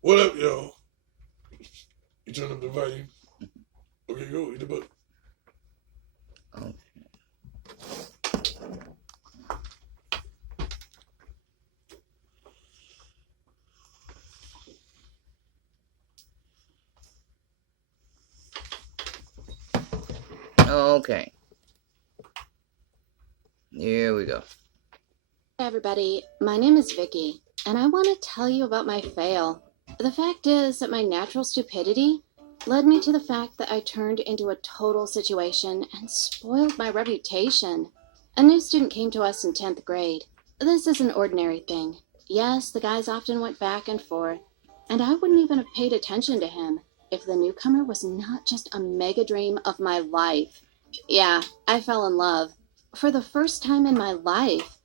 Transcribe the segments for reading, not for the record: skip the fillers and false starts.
What up, y'all? You turn up the volume. Okay, go eat the book. Oh. Okay. Here we go. Hey everybody, my name is Vicky, and I want to tell you about my fail. The fact is that my natural stupidity led me to the fact that I turned into a total situation and spoiled my reputation. A new student came to us in 10th grade. This is an ordinary thing. Yes, the guys often went back and forth, and I wouldn't even have paid attention to him if the newcomer was not just a mega dream of my life. Yeah, I fell in love. For the first time in my life.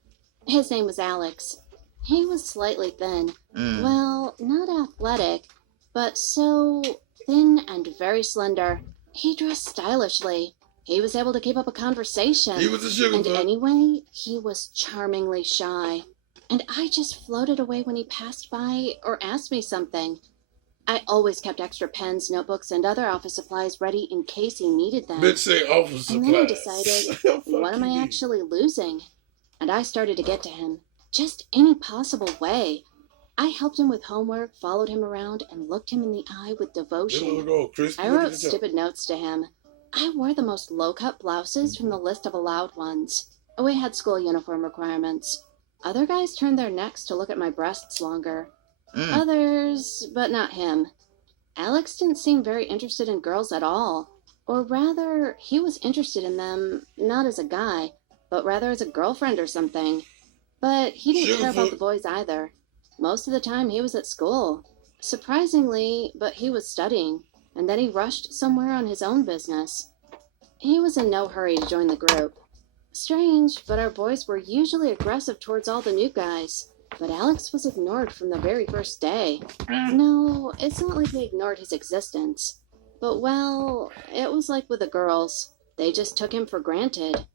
His name was Alex. He was slightly thin. Well, not athletic, but so thin and very slender. He dressed stylishly. He was able to keep up a conversation. He was a sugar And butt. anyway, he was charmingly shy. And I just floated away when he passed by or asked me something. I always kept extra pens, notebooks, and other office supplies ready in case he needed them. Bitch say office And then I supplies. decided, what am I actually losing? And I started to get to him, just any possible way. I helped him with homework, followed him around, and looked him in the eye with devotion. I wrote stupid notes to him. I wore the most low-cut blouses from the list of allowed ones. We had school uniform requirements. Other guys turned their necks to look at my breasts longer. Others, but not him. Alex didn't seem very interested in girls at all. Or rather, he was interested in them, not as a guy, but rather as a girlfriend or something. But he didn't care about the boys either. Most of the time he was at school. Surprisingly, but he was studying, and then he rushed somewhere on his own business. He was in no hurry to join the group. Strange, but our boys were usually aggressive towards all the new guys. But Alex was ignored from the very first day. No, it's not like they ignored his existence. But, well, it was like with the girls. They just took him for granted.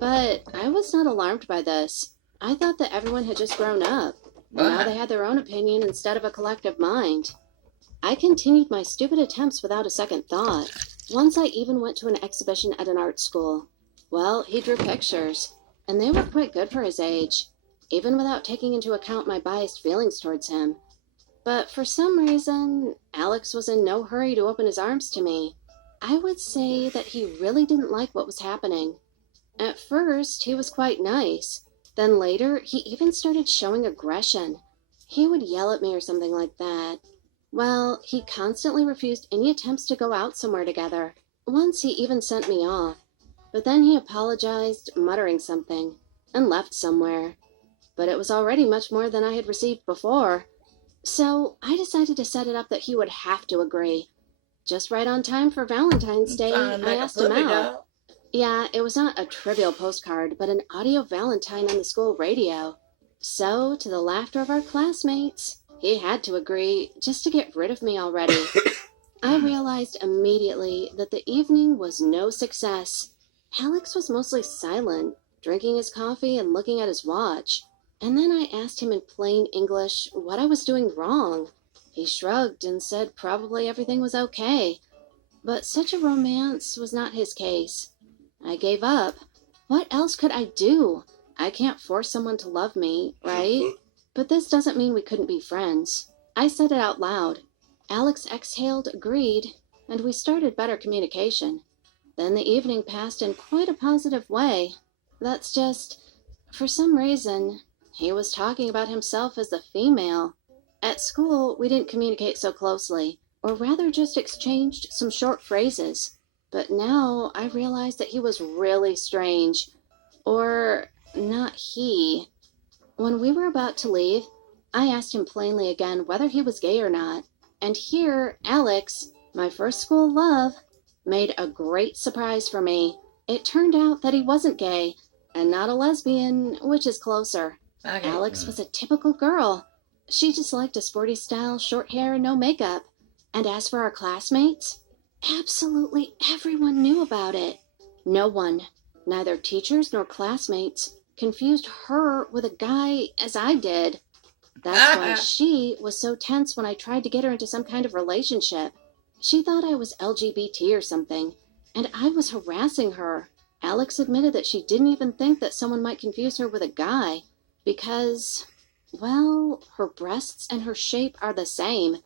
But I was not alarmed by this. I thought that everyone had just grown up. And now they had their own opinion instead of a collective mind. I continued my stupid attempts without a second thought. Once I even went to an exhibition at an art school. Well, he drew pictures, and they were quite good for his age, even without taking into account my biased feelings towards him. But for some reason, Alex was in no hurry to open his arms to me. I would say that he really didn't like what was happening. At first, he was quite nice. Then later, he even started showing aggression. He would yell at me or something like that. Well, he constantly refused any attempts to go out somewhere together. Once he even sent me off. But then he apologized, muttering something, and left somewhere. But it was already much more than I had received before. So I decided to set it up that he would have to agree. Just right on time for Valentine's Day, I asked him out. Yeah, it was not a trivial postcard, but an audio Valentine on the school radio. So, to the laughter of our classmates, he had to agree, just to get rid of me already. I realized immediately that the evening was no success. Alex was mostly silent, drinking his coffee and looking at his watch. And then I asked him in plain English what I was doing wrong. He shrugged and said probably everything was okay. But such a romance was not his case. I gave up. What else could I do? I can't force someone to love me, right? But this doesn't mean we couldn't be friends. I said it out loud. Alex exhaled, agreed, and we started better communication. Then the evening passed in quite a positive way. That's just, for some reason, he was talking about himself as the female. At school, we didn't communicate so closely, or rather just exchanged some short phrases. But now I realized that he was really strange. Or not he. When we were about to leave, I asked him plainly again whether he was gay or not. And here, Alex, my first school love, made a great surprise for me. It turned out that he wasn't gay, and not a lesbian, which is closer. Okay. Alex was a typical girl. She just liked a sporty style, short hair, and no makeup. And as for our classmates, absolutely everyone knew about it. No one, neither teachers nor classmates, confused her with a guy as I did. That's why she was so tense when I tried to get her into some kind of relationship. She thought I was LGBT or something, and I was harassing her. Alex admitted that she didn't even think that someone might confuse her with a guy because, well, her breasts and her shape are the same,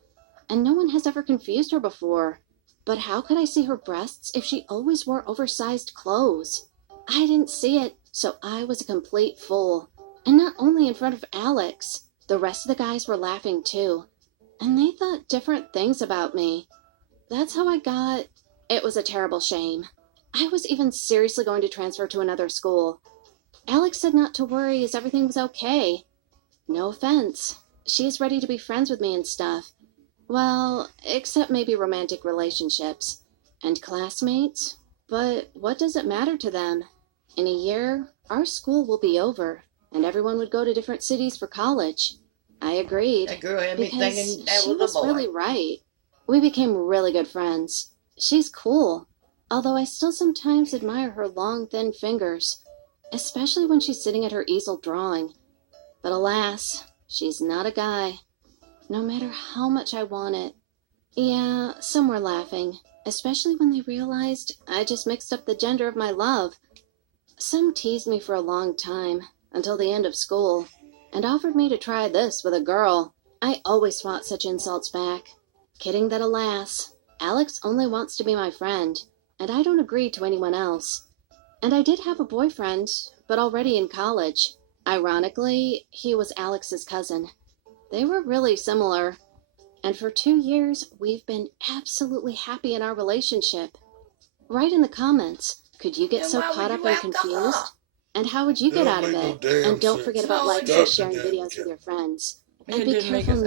and no one has ever confused her before. But how could I see her breasts if she always wore oversized clothes? I didn't see it, so I was a complete fool. And not only in front of Alex, the rest of the guys were laughing too. And they thought different things about me. That's how I got... It was a terrible shame. I was even seriously going to transfer to another school. Alex said not to worry as everything was okay. No offense. She is ready to be friends with me and stuff. Well, except maybe romantic relationships. And classmates? But what does it matter to them? In a year, our school will be over, and everyone would go to different cities for college. I agreed. That girl had me Because thinking that she was was a boy. really right. We became really good friends. She's cool, although I still sometimes admire her long, thin fingers, especially when she's sitting at her easel drawing. But alas, she's not a guy, no matter how much I want it. Yeah, some were laughing, especially when they realized I just mixed up the gender of my love. Some teased me for a long time, until the end of school, and offered me to try this with a girl. I always fought such insults back, kidding that alas, Alex only wants to be my friend, and I don't agree to anyone else. And I did have a boyfriend, but already in college. Ironically, he was Alex's cousin. They were really similar, and for 2 years, we've been absolutely happy in our relationship. Write in the comments, could you get Then so why caught would up you and after confused? her? And how would you get That out of don't make it? no damn And don't sense. forget about No, liking it and doesn't. sharing Damn videos with sense. your friends. It And be didn't make careful a